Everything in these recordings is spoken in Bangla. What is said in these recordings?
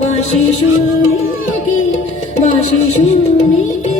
বাঁশি শুনে কে, বাঁশি শুনে কে,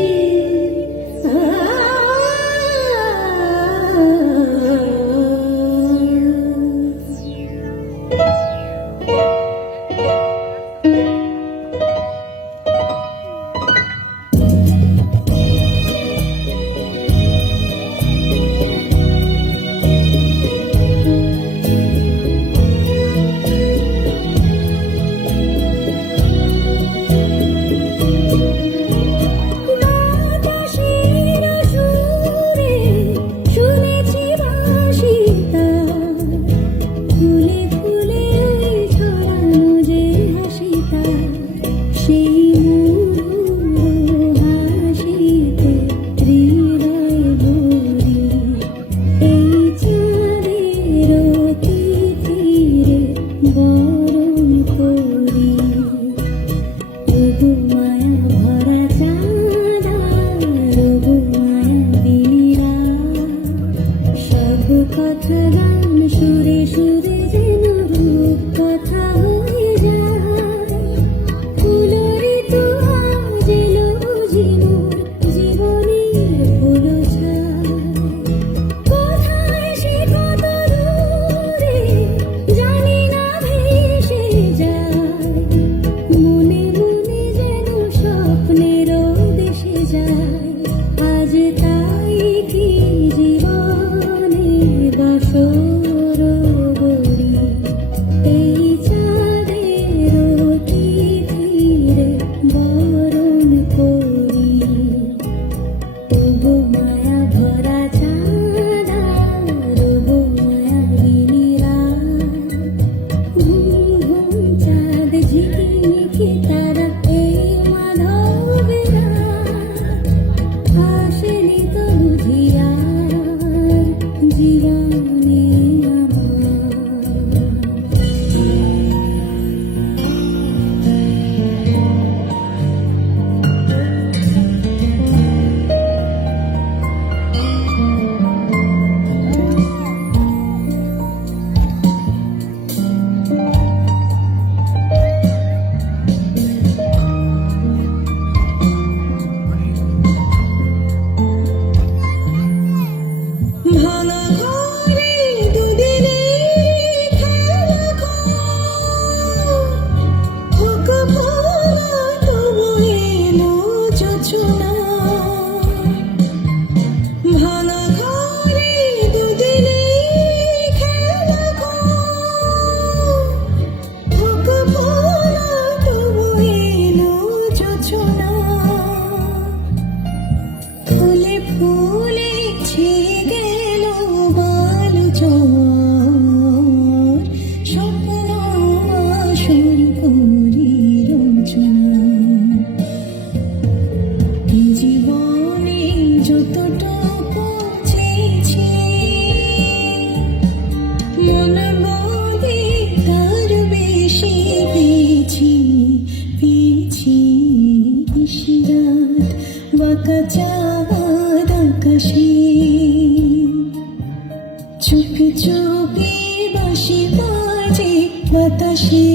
চুপি চুপি বাঁশি বাজে বাতাসে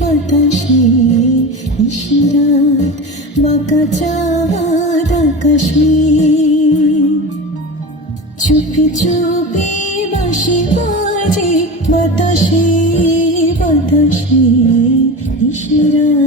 বাতাসে, নিশিরাত বাঁকা চাঁদ আকাশে। চুপি চুপি বাঁশি বাজে বাতাসে বাতাসে, নিশিরাত।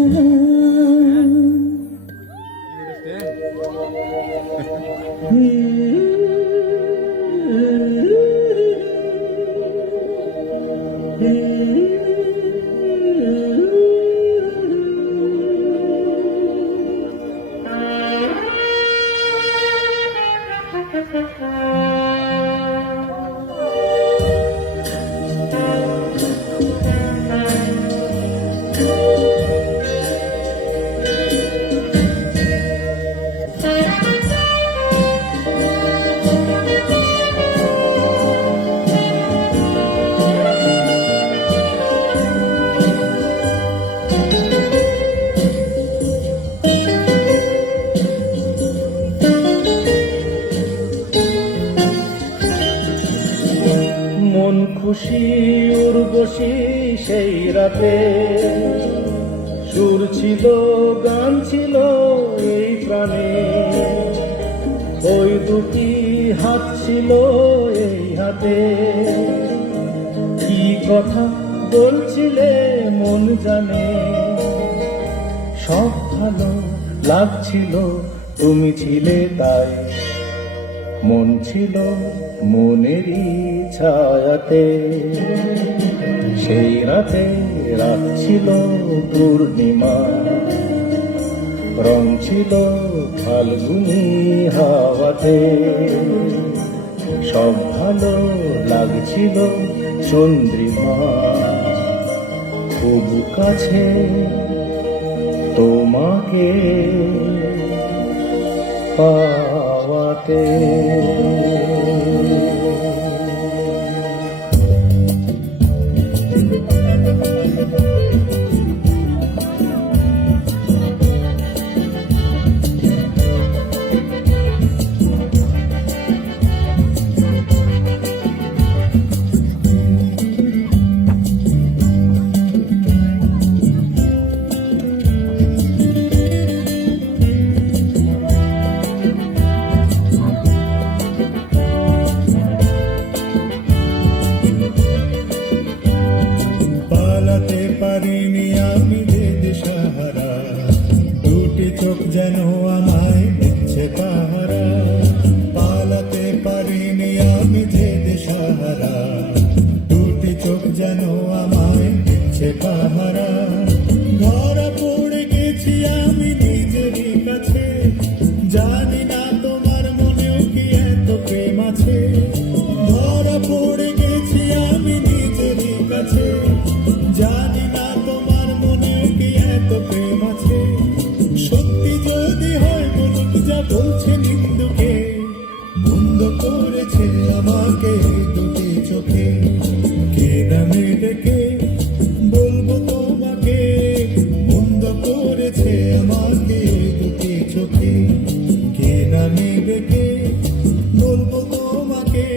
মন খুশি উর্বশী সেই রাতে সুর ছিল গান ছিল এই প্রাণে, ওই দুটি হাত ছিল এই হাতে। কি কথা বলছিলে মন জানে, সব ভালো লাগছিল তুমি ছিলে তাই। মন ছিল মনেরই ছায়াতে, সেই রাতে রাত ছিল পূর্ণিমা, রং ছিল ফাল্গুনি হাওয়াতে। সব ভালো লাগছিল চন্দ্রিমা, খুব কাছে তোমাকে পাওয়াতে। পালাতে পারিনি আমি যে দিশাহারা, দুটি চোখ যেন আমায় দিচ্ছে পাহারা। পালাতে পারিনি আমি যে দিশাহারা, দুটি চোখ যেন আমায় দিচ্ছে পাহারা। ধরা পড়ে গেছি আমি নিজেরই কাছে, জানি না তোমার মনেও কি এত প্রেম আছে। ধরা পড়ে গেছি আমি নিজেরই কাছে, জানি না তোমার মনেও কি এত প্রেম আছে। সত্যি যদি হয় বলুক যা বলছে নিন্দুকে, বন্ধ করেছে আমাকে দুটি চোখে। কে নামে ডেকে বলবো তোমাকে, বন্ধ করেছে আমাকে দুটি চোখে। কে নামে ডেকে বলবো তোমাকে,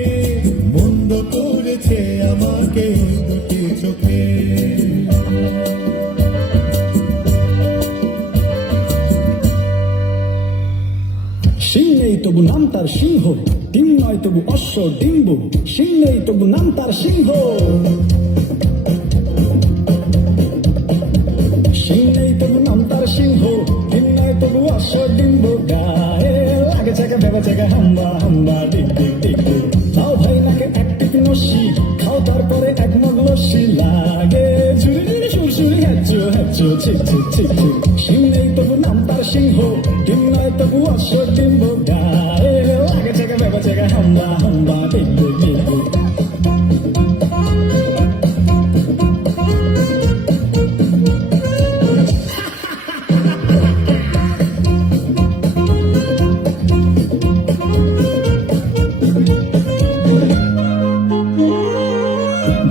বন্ধ করেছে আমাকে দুটি চোখে। সিং নেই তবু নাম তার সিংহ, ডিম নয় তবু অশ্ব ডিম্ব। সিং নেই তবু নাম তার সিংহ, সিং নেই তবু নাম তার সিংহ, ডিম নয় তবু অশ্ব ডিম্ব। গায়ে লাগে জায়গা ভেবে জায়গা হাম্বা হাম্বা ডিগ ডিগ ডিগ ডিগ। তাও ভাই নাকে এক টিপ নস্যি, খাও তারপরে এক মগ লস্যি। লাগে ঝুড়ি ঝুড়ি সুর সুরি হ্যাচু হ্যাচু ছিক ছিক ছিক ছিক। সিং নেই তবু নাম তার সিংহ, ডিম নয় তবু অশ্ব ডিম্ব। গায়ে লাগে জায়গা ভেবে জায়গা হাম্বা হাম্বা ডিগ ডিগ ডিগ ডিগ।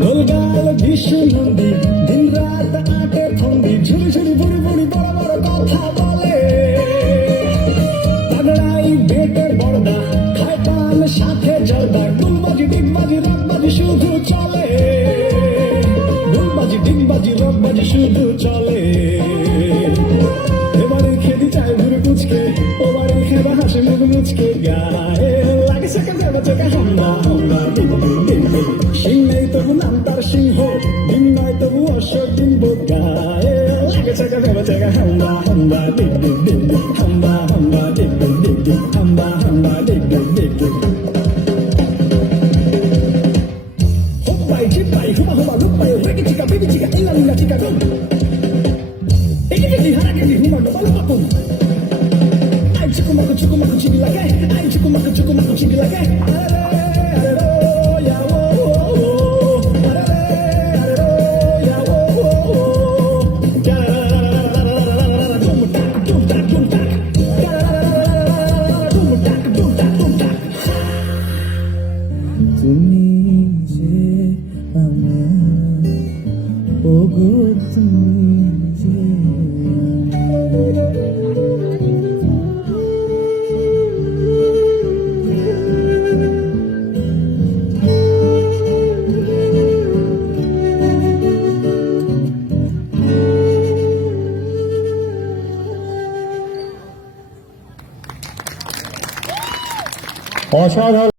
গোলগাল বিশ্ব মন্দির, দিন রাত আটে ফন্দি। ঝুড়ি ঝুড়ি বুড়ি বুড়ি বড় বড় কথা বলে, তাগড়াই বেটে বড়দা, খায় পান সাথে জর্দা। ডুলবাজি ডিগবাজি রকবাজি শুধু চলে, ডুলবাজি ডিগবাজি রকবাজি শুধু চলে। এবারে খেদি চায় ঘুরে কুচকে, ওবারে খেবা হাসে মুখ মুচকে। গায়ে লাগে সেকে ভেবে চেকে হাম্বা হাম্বা ডিগ ডিগ ডিগ ডিগ। সিং নেই তবু নাম তার সিংহ, ডিম নয় তবু অশ্ব ডিম্ব। গায়ে লাগে সেকে ভেবে চেকে হাম্বা হাম্বা ডিগ ডিগ ডিগ ডিগ। হাম্বা হাম্বা ডিগ ডিগ ডিগ ডিগ। হাম্বা হাম্বা ডিগ ডিগ ডিগ ডিগ। হোপাই চিপাই হুমা হুমা লুপাই রেগে চিকা বিবি চিকা ইলা লিলা চিকা গুম। এগি গেদি হারা গেদি হুমা ডোবাল পাপুম। আই চুকুমাকু চুকুমাকু চিবি লাগে, আই চুকুমাকু চুকুমাকু চিবি লাগে। তুমি যে আমার, ওগো তুমি যে অসাধারণ